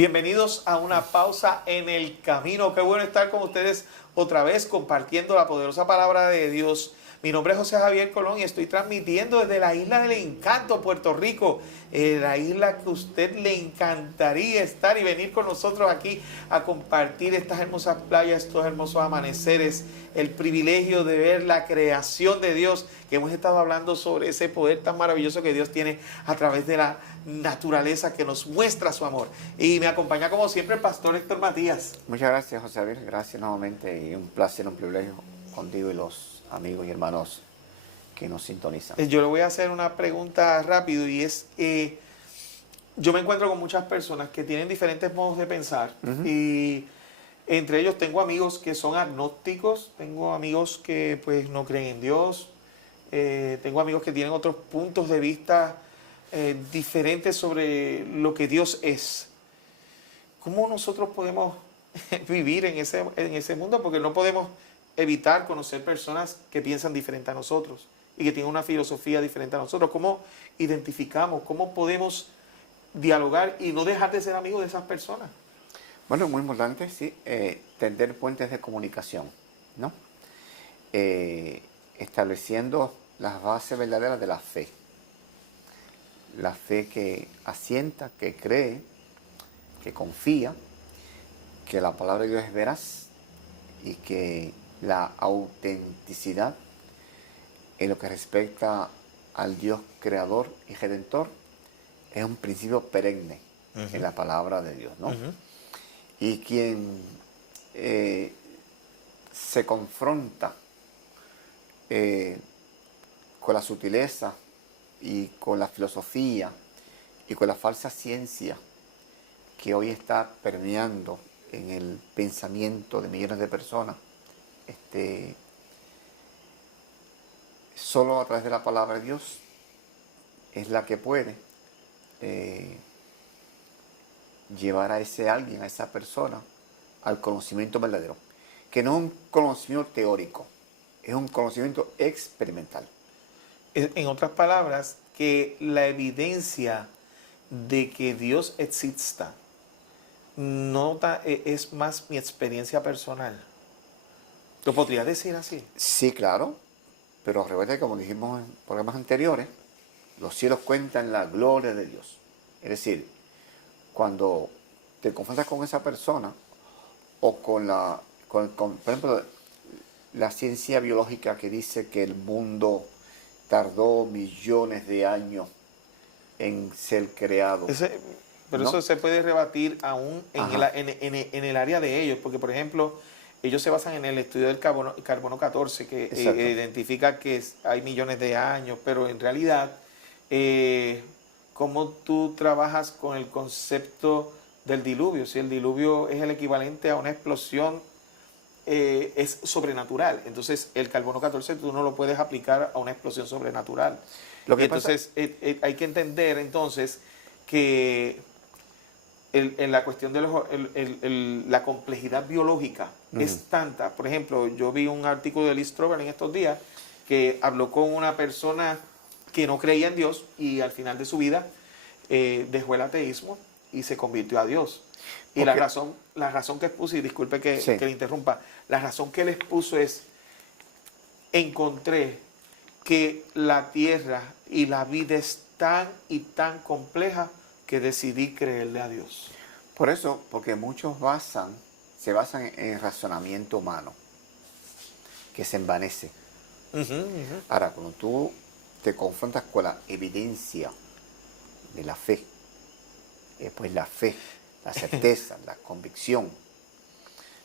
Bienvenidos a una pausa en el camino. Qué bueno estar con ustedes otra vez compartiendo la poderosa palabra de Dios. Mi nombre es José Javier Colón y estoy transmitiendo desde la Isla del Encanto, Puerto Rico. La isla que a usted le encantaría estar y venir con nosotros aquí a compartir estas hermosas playas, estos hermosos amaneceres, el privilegio de ver la creación de Dios, que hemos estado hablando sobre ese poder tan maravilloso que Dios tiene a través de la naturaleza que nos muestra su amor. Y me acompaña como siempre el pastor Héctor Matías. Muchas gracias, José Javier. Gracias nuevamente y un placer, un privilegio contigo y los amigos y hermanos que nos sintonizan. Yo le voy a hacer una pregunta rápido y es, yo me encuentro con muchas personas que tienen diferentes modos de pensar y entre ellos tengo amigos que son agnósticos, tengo amigos que pues no creen en Dios, tengo amigos que tienen otros puntos de vista diferentes sobre lo que Dios es. ¿Cómo nosotros podemos vivir en ese mundo? Porque no podemos evitar conocer personas que piensan diferente a nosotros y que tienen una filosofía diferente a nosotros. ¿Cómo identificamos? ¿Cómo podemos dialogar y no dejar de ser amigos de esas personas? Bueno, muy importante, sí, tender puentes de comunicación, ¿no? Estableciendo las bases verdaderas de la fe. La fe que asienta, que cree, que confía, que la palabra de Dios es veraz y que la autenticidad en lo que respecta al Dios creador y redentor es un principio perenne en la palabra de Dios, ¿no? Y quien se confronta con la sutileza y con la filosofía y con la falsa ciencia que hoy está permeando en el pensamiento de millones de personas, solo a través de la palabra de Dios es la que puede llevar a ese alguien, a esa persona, al conocimiento verdadero, que no es un conocimiento teórico, es un conocimiento experimental. En otras palabras, que la evidencia de que Dios exista es más mi experiencia personal. ¿Lo podría decir así? Sí, claro, pero recuerda que como dijimos en programas anteriores, los cielos cuentan la gloria de Dios. Es decir, cuando te confrontas con esa persona o por ejemplo, la ciencia biológica que dice que el mundo tardó millones de años en ser creado. Pero ¿no? Eso se puede rebatir aún en el área de ellos, porque por ejemplo, ellos se basan en el estudio del carbono 14, que identifica que hay millones de años, pero en realidad, ¿cómo tú trabajas con el concepto del diluvio? Si el diluvio es el equivalente a una explosión, es sobrenatural. Entonces, el carbono 14 tú no lo puedes aplicar a una explosión sobrenatural. Entonces, hay que entender entonces que en la cuestión de la complejidad biológica es tanta. Por ejemplo, yo vi un artículo de Lee Strobel en estos días que habló con una persona que no creía en Dios y al final de su vida dejó el ateísmo y se convirtió a Dios. Y la razón que expuso, y disculpe que le interrumpa, la razón que él expuso es: encontré que la tierra y la vida es tan y tan compleja que decidí creerle a Dios. Por eso, porque muchos se basan en el razonamiento humano, que se envanece. Ahora, cuando tú te confrontas con la evidencia de la fe, pues la fe, la certeza, la convicción.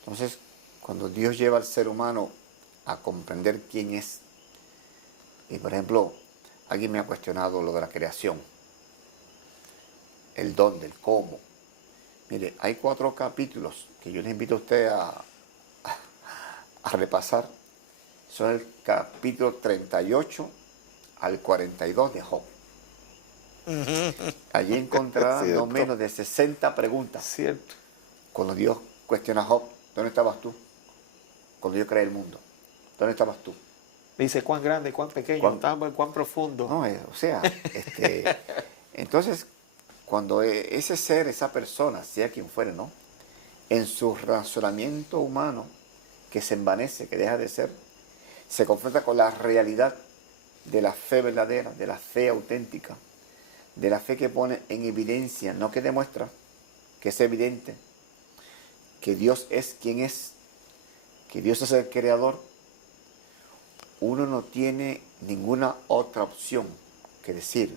Entonces, cuando Dios lleva al ser humano a comprender quién es, y por ejemplo, alguien me ha cuestionado lo de la creación, el dónde, el cómo. Mire, hay 4 capítulos que yo les invito a usted a repasar. Son el capítulo 38 al 42 de Job. Allí encontrarán no menos de 60 preguntas. Cierto. Cuando Dios cuestiona a Job, ¿dónde estabas tú? Cuando yo creé el mundo, ¿dónde estabas tú? Dice cuán grande, cuán pequeño, cuán profundo. No, o sea, entonces, cuando ese ser, esa persona, sea quien fuere, ¿no? En su razonamiento humano, que se envanece, que deja de ser, se confronta con la realidad de la fe verdadera, de la fe auténtica, de la fe que pone en evidencia, no que demuestra, que es evidente, que Dios es quien es, que Dios es el creador. Uno no tiene ninguna otra opción que decir,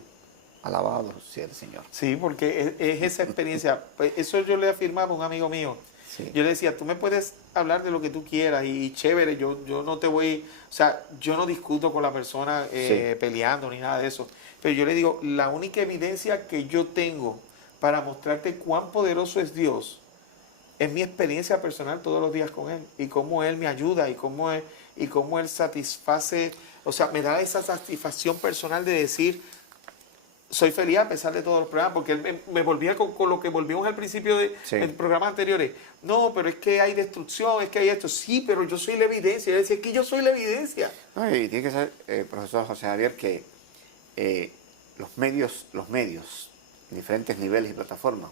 alabado sea el Señor. Sí, porque es esa experiencia. Pues eso yo le afirmaba a un amigo mío. Sí. Yo le decía, tú me puedes hablar de lo que tú quieras y chévere, yo no te voy, o sea, yo no discuto con la persona Sí. peleando ni nada de eso. Pero yo le digo, la única evidencia que yo tengo para mostrarte cuán poderoso es Dios es mi experiencia personal todos los días con Él y cómo Él me ayuda y cómo Él satisface, o sea, me da esa satisfacción personal de decir, soy feliz a pesar de todos los problemas, porque él me volvía con lo que volvimos al principio de Sí. en programas anteriores. No, pero es que hay destrucción, es que hay esto. Sí, pero yo soy la evidencia. Él decía, es que yo soy la evidencia. No, y tiene que ser, profesor José Javier, que los medios, en diferentes niveles y plataformas,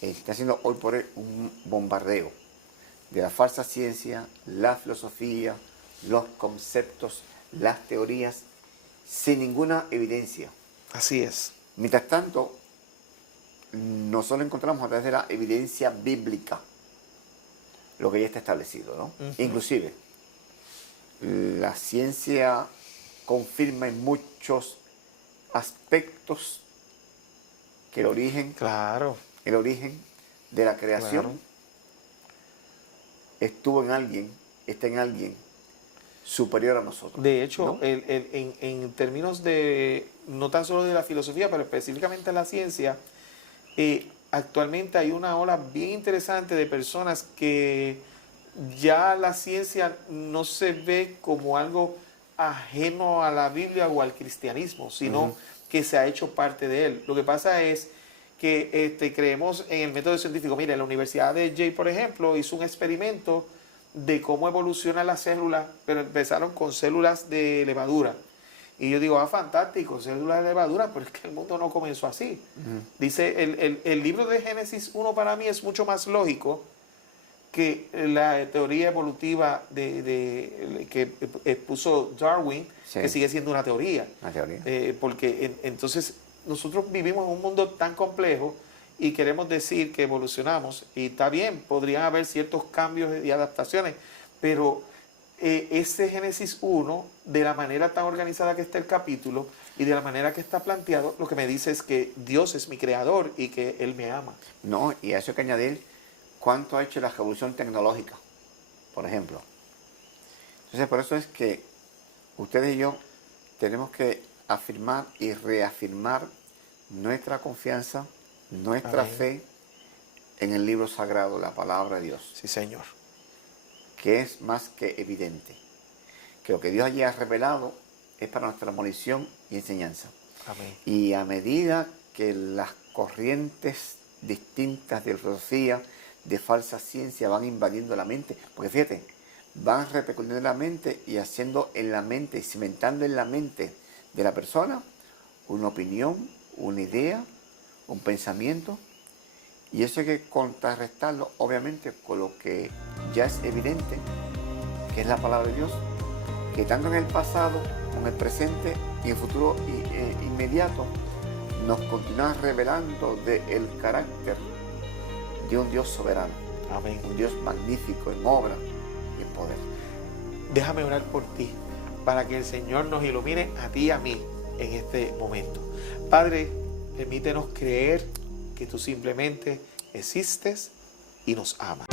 está haciendo hoy por hoy un bombardeo de la falsa ciencia, la filosofía, los conceptos, las teorías, sin ninguna evidencia. Así es. Mientras tanto, nosotros encontramos a través de la evidencia bíblica lo que ya está establecido, ¿no? Inclusive, la ciencia confirma en muchos aspectos que el origen Claro. de la creación Claro. estuvo en alguien, está en alguien superior a nosotros. De hecho, ¿no? en términos de, no tan solo de la filosofía, pero específicamente en la ciencia, actualmente hay una ola bien interesante de personas que ya la ciencia no se ve como algo ajeno a la Biblia o al cristianismo, sino que se ha hecho parte de él. Lo que pasa es que creemos en el método científico. Mire, la Universidad de Yale, por ejemplo, hizo un experimento de cómo evoluciona la célula, pero empezaron con células de levadura. Y yo digo, fantástico, células de levadura, pero es que el mundo no comenzó así. Dice, el libro de Génesis 1 para mí es mucho más lógico que la teoría evolutiva que expuso Darwin, Sí. que sigue siendo una teoría. Una teoría. Porque entonces nosotros vivimos en un mundo tan complejo y queremos decir que evolucionamos, y está bien, podrían haber ciertos cambios y adaptaciones, pero ese Génesis 1, de la manera tan organizada que está el capítulo y de la manera que está planteado, lo que me dice es que Dios es mi creador y que Él me ama. No, y a eso hay que añadir cuánto ha hecho la revolución tecnológica, por ejemplo. Entonces, por eso es que ustedes y yo tenemos que afirmar y reafirmar nuestra confianza, nuestra Amén. fe en el libro sagrado, la palabra de Dios, Sí, Señor. que es más que evidente. Que lo que Dios allí ha revelado es para nuestra molición y enseñanza. Amén. Y a medida que las corrientes distintas de filosofía, de falsa ciencia van invadiendo la mente, porque fíjate, van repercutiendo en la mente y haciendo en la mente, cimentando en la mente de la persona una opinión, una idea, un pensamiento, y eso hay que contrarrestarlo obviamente con lo que ya es evidente, que es la palabra de Dios, que tanto en el pasado, en el presente y en el futuro inmediato nos continúa revelando del carácter de un Dios soberano, Amén. un Dios magnífico en obra y en poder. Déjame orar por ti, para que el Señor nos ilumine a ti y a mí en este momento. Padre, permítenos creer que tú simplemente existes y nos amas.